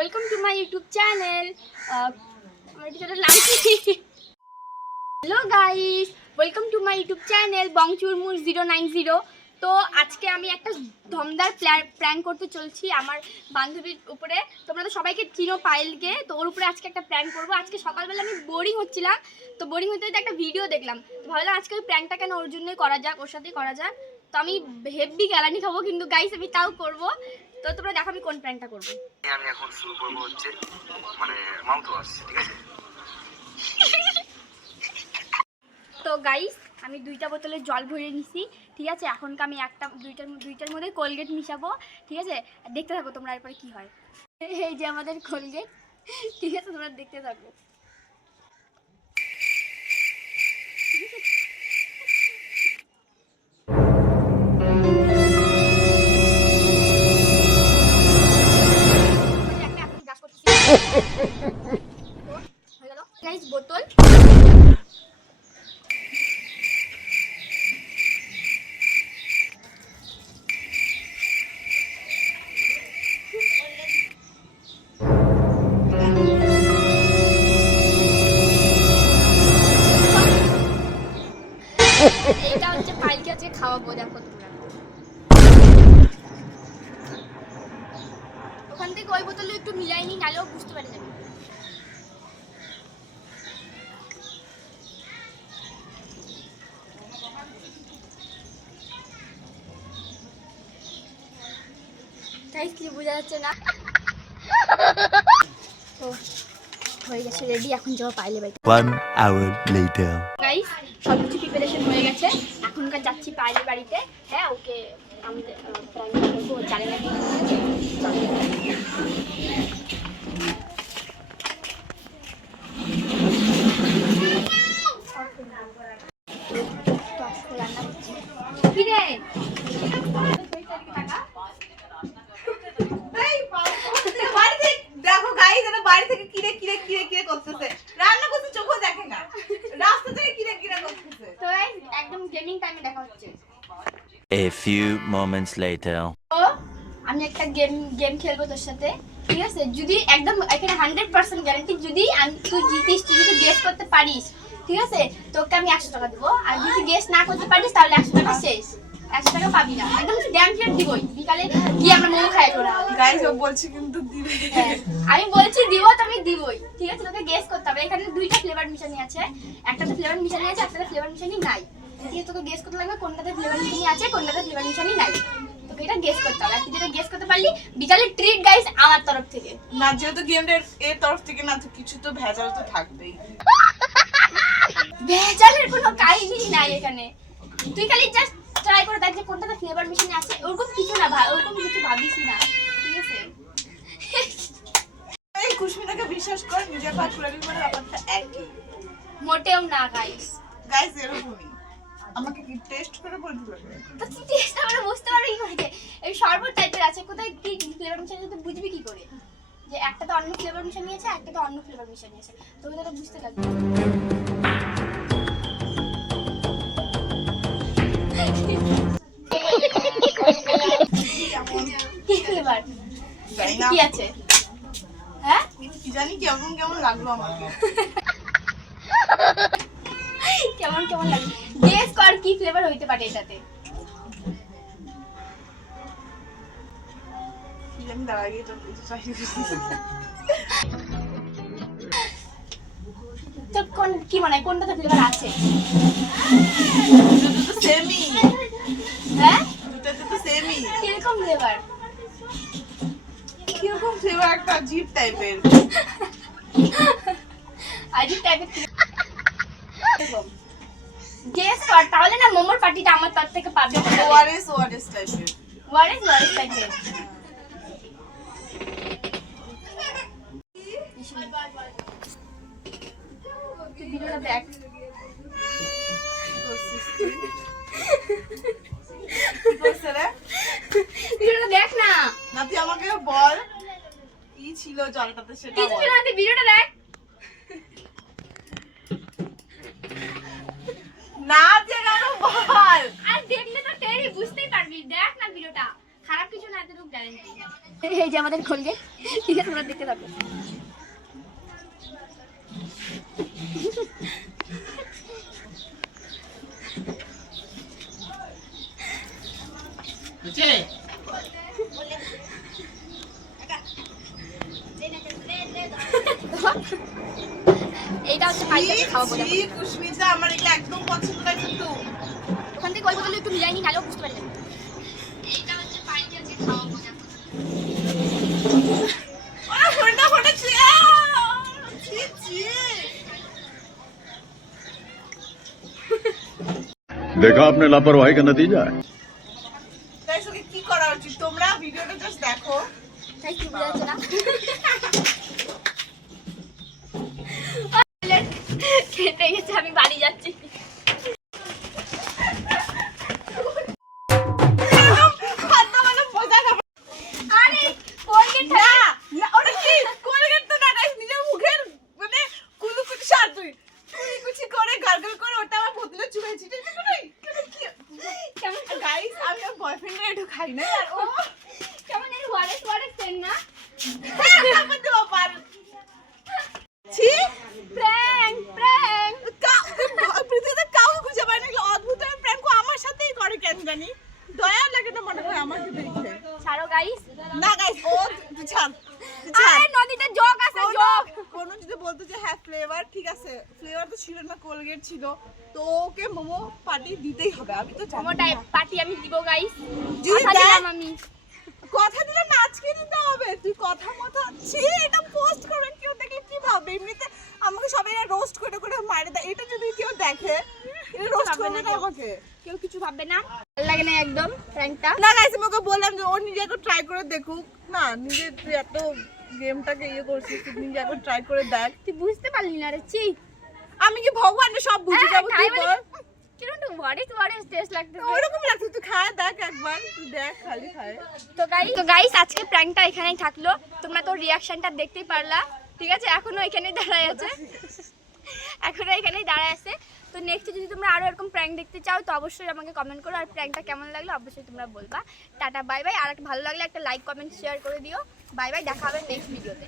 Welcome to my YouTube channel. Hello guys, welcome to my YouTube channel বংচুরমুর 090। তো আজকে আমি একটা ধমদার প্র্যাঙ্ক করতে চলছি আমার বান্ধবীর উপরে। তোমরা তো সবাইকে চিনো পায়েলকে, তো ওর উপরে আজকে একটা প্র্যাঙ্ক করবো। আজকে সকালবেলা আমি বোরিং হচ্ছিলাম, তো বোরিং হতে হতে একটা ভিডিও দেখলাম, তো ভাবলাম আজকে ওই প্র্যাঙ্কটা কেন ওর জন্যই করা যাক, ওর সাথেই করা যাক। তো আমি হেভি গ্যালানি খাবো, কিন্তু গাইস আমি তাও করবো। তো তোমরা দেখো আমি কোন প্র্যাঙ্কটা করবো। আমি এখন শুরু করবো হচ্ছে মানে মাউথ ওয়াশ, ঠিক আছে? তো গাইস আমি 2টা বোতলে জল ভরে নিছি, ঠিক আছে? এখনকে আমি দুইটার মধ্যে কোলগেট মিশাবো, ঠিক আছে? দেখতে থাকো তোমরা এরপরে কি হয়। এই যে আমাদের কোলগেট, ঠিক আছে? তোমরা দেখতে থাকো। হয়ে গেল গাইস বোতল। এটা হচ্ছে পাইলকে আজকে খাওয়াবো, দেখো তোমরা। ওখান থেকে ওই বোতলে একটু মিলাইনি, নালেও বুঝতে পারে যাবে। গাইস কিছু বোঝা যাচ্ছে না। তো হয়ে গেছে রেডি, এখন যাবো পাইলে বাড়িতে। 1 hour later. গাইস সব কিছু প্রিপারেশন হয়ে গেছে, এখনকার যাচ্ছি পাইলের বাড়িতে। হ্যাঁ ওকে আমাদের জানে না কি রে। দেখো গাইস, এটা বাড়ি থেকে কিরে কিরে কিরে কিরে করতেছে, রান্না করতে চোখও দেখে না, রাস্তা থেকে কিরে কিরে করতেছে। তো একদম গেমিং টাইমে দেখা হচ্ছে। A few moments later. ও আমি একটা গেম খেলবো তোর সাথে, ঠিক আছে? যদি একদম এখানে 100% গ্যারান্টি, যদি তুই জিতিস, তুই যদি গেস করতে পারিস, ঠিক আছে, তোকে আমি 100 টাকা দেবো। আর যদি গেস না করতে পারিস তাহলে 100 টাকা শেষ, 100 টাকা পাবি না। একদম ড্যাম ফিয়ার দিবই, বিকালে গিয়ে আমরা মোমো খাই তোরা। গাইস ও বলছে কিন্তু দিবে। হ্যাঁ আমি বলছি দিব, তো আমি দিবই, ঠিক আছে? তোকে গেস করতে হবে। এখানে 2টা ফ্লেভার মিশানি আছে, একটাতে ফ্লেভার মিশানি আছে, একটাতে ফ্লেভার মিশানি নাই, ঠিক আছে? তোকে গেস করতে লাগবে কোনটাতে ফ্লেভার মিশানি আছে, কোনটাতে ফ্লেভার মিশানি নাই। তোকে এটা গেস করতে হবে। আর তুই যেটা গেস করতে পারলি, বিকালে ট্রিট গাইস আমার তরফ থেকে। না যেহেতু গেমটা এর তরফ থেকে না, তো কিছু তো ভেজাল তো থাকবেই। ভেজালের কোনো কাহিনী নাই এখানে, তুই খালি জাস্ট ট্রাই করে দেখ যে কোনটাতে ফ্লেভার মিশানি আছে। ওরকম কিছু না ভাই, ওরকম কিছু ভাবিস না, ঠিক আছে? এই কুশমিনাকে বিশ্বাস কর, নিজের পাকুলারি করে ব্যাপারটা একই। মোটেও না গাইস। গাইস এরকমই, আমাকে কি টেস্ট করে বলতে পারবে? তো তুই টেস্ট করে বুঝতে পারবি কি করে? এই শরবত টাইপের আছে, কোথায় কি ফ্লেভার মিশানি তুই বুঝবি কি করে? যে একটা তো অন্য ফ্লেভার মিশানি আছে, একটা তো অন্য ফ্লেভার মিশানি আছে, তোকে তো বুঝতে লাগবে। কি ফ্লেভার? জানি না কি আছে? হ্যাঁ কি জানি কেমন কেমন লাগলো আমার। কেমন কেমন লাগে, গেস কর কি ফ্লেভার হইতে পারে এটাতে। কি জানি দাঁড়াই তো তো কোন কি মনে হয় কোনটাতে ফ্লেভার আছে? দুটো তো সেমই। হ্যাঁ দুটোতে তো সেমই। কিরকম ফ্লেভার? কিরকম ফ্লেভার, একটা জিপ টাইপের। আজব টাইপের গেস কর, তাহলে না মোমোর পার্টিটা আমার তরফ থেকে পাবে। ওআরএস টাইপের। ওয়ারেস টাইপের। তুই ভিডিওটা দেখ। কি করছে রে? ভিডিওটা দেখ না। না তুই আমাকে বল কি ছিল জলটাতে, সেটা কিছু বল। না, তুই ভিডিওটা দেখ। না যে কেন বল। আর দেখলে তো টেরি বুঝতেই পারবি, দেখ না ভিডিওটা, খারাপ কিছু না, এতটুকু গ্যারান্টি। এই যে আমাদের কোলগেট, ঠিক আছে তোমরা দেখতে থাকো। এইটা হচ্ছে পাইকারি খাওয়াবো না। কুশমিতা আমার এগুলো একদম পছন্দ না কিন্তু। ওখান থেকে গল্প করলে একটু মিলাই নি, নাহলেও বুঝতে পারবেন। এইটা হচ্ছে পাইকারি খাওয়াবো না। ওরা ফোনটা ফোটাচ্ছে। ছি ছি। देखा आपने लापरवाही का नतीजा है। গাইস ওকে কি করা উচিত? তোমরা ভিডিওটা জাস্ট দেখো। তাই কি বোঝা যাচ্ছে না? খেতে গেছে, আমি বাড়ি যাচ্ছি। খাদ্য মানে মজা না। আরে কোলগেট না, না ওটা কি? কোলগেট তো না গাইস, নিজের মুখের মানে কুলুকুচি সারতুই। কুলুকুচি করে গার্গল করে ওটা আমার বোতলে চুবাইছি। ঠিক আছে না? কেমন গাইস আমি আমার বয়ফ্রেন্ডের একটু খাই না আর ও কেমন এই ওয়ারেস ওয়ারেস সেন না? আমার দেওয়া পার। ছি প্র্যাঙ্ক প্র্যাঙ্ক। পৃথিবীতে কাউকে খুঁজে পাই না, এগুলো অদ্ভুত প্র্যাঙ্ক আমার সাথেই করে কেন জানি। দয়া লাগে না মনে হয় আমাকে দেখে। ছাড়ো গাইস। না গাইস ও ছাড় আরে নদীতে জগ আছে, জগ। কোনো যদি বলতো যে হ্যাঁ ফ্লেভার, ঠিক আছে ফ্লেভার তো ছিল না, কোলগেট ছিল, তো ওকে মোমো পার্টি দিতেই হবে। আমি তো জানি মোটাই না। পার্টি আমি দিব গাইস, যদি কথা দিলাম দেয়- আমি। কথা দিলে না আজকে দিতে হবে। তুই কথা মতো ছি, এটা পোস্ট করবেন, কেউ দেখলে কি ভাববে? এমনিতে আমাকে সবাই রোস্ট করে করে মারে দেয়, এটা যদি কেউ দেখে এটা রোস্ট ভাববে করবে না না কেউ। আমাকে। কেউ কিছু ভাববে না, ভালো লাগে না একদম প্র্যাঙ্কটা। না গাইস আমি ওকে বললাম যে ও নিজে একটু ট্রাই করে দেখুক না, নিজে তুই এত গেমটাকে ইয়ে করছিস, তুই নিজে একটু ট্রাই করে দেখ। তুই বুঝতে পারলি না রে? চি আমি কি ভগবান সব বুঝে যাবো? তুই বল কিরকম তো ওয়ারেস ওয়ারেস টেস্ট লাগতেছে। ওরকম লাগছে, তুই খায় দেখ একবার, তুই দেখ খালি খায়। তো গাইস আজকে প্র্যাঙ্কটা এখানেই থাকলো। তোমরা তো রিয়াকশনটা দেখতেই পারলা, ঠিক আছে? এখনো এখানেই দাঁড়ায় আছে, এখনো এখানেই দাঁড়ায় আছে। তো নেক্সট যদি তোমরা আরো এরকম প্র্যাঙ্ক দেখতে চাও তো অবশ্যই আমাকে কমেন্ট করো, আর প্র্যাঙ্কটা কেমন লাগলো অবশ্যই তোমরা বলবা। Tata bye bye. আর ভালো লাগলে একটা লাইক কমেন্ট শেয়ার করে দিও। বাই বাই, দেখা হবে নেক্সট ভিডিওতে।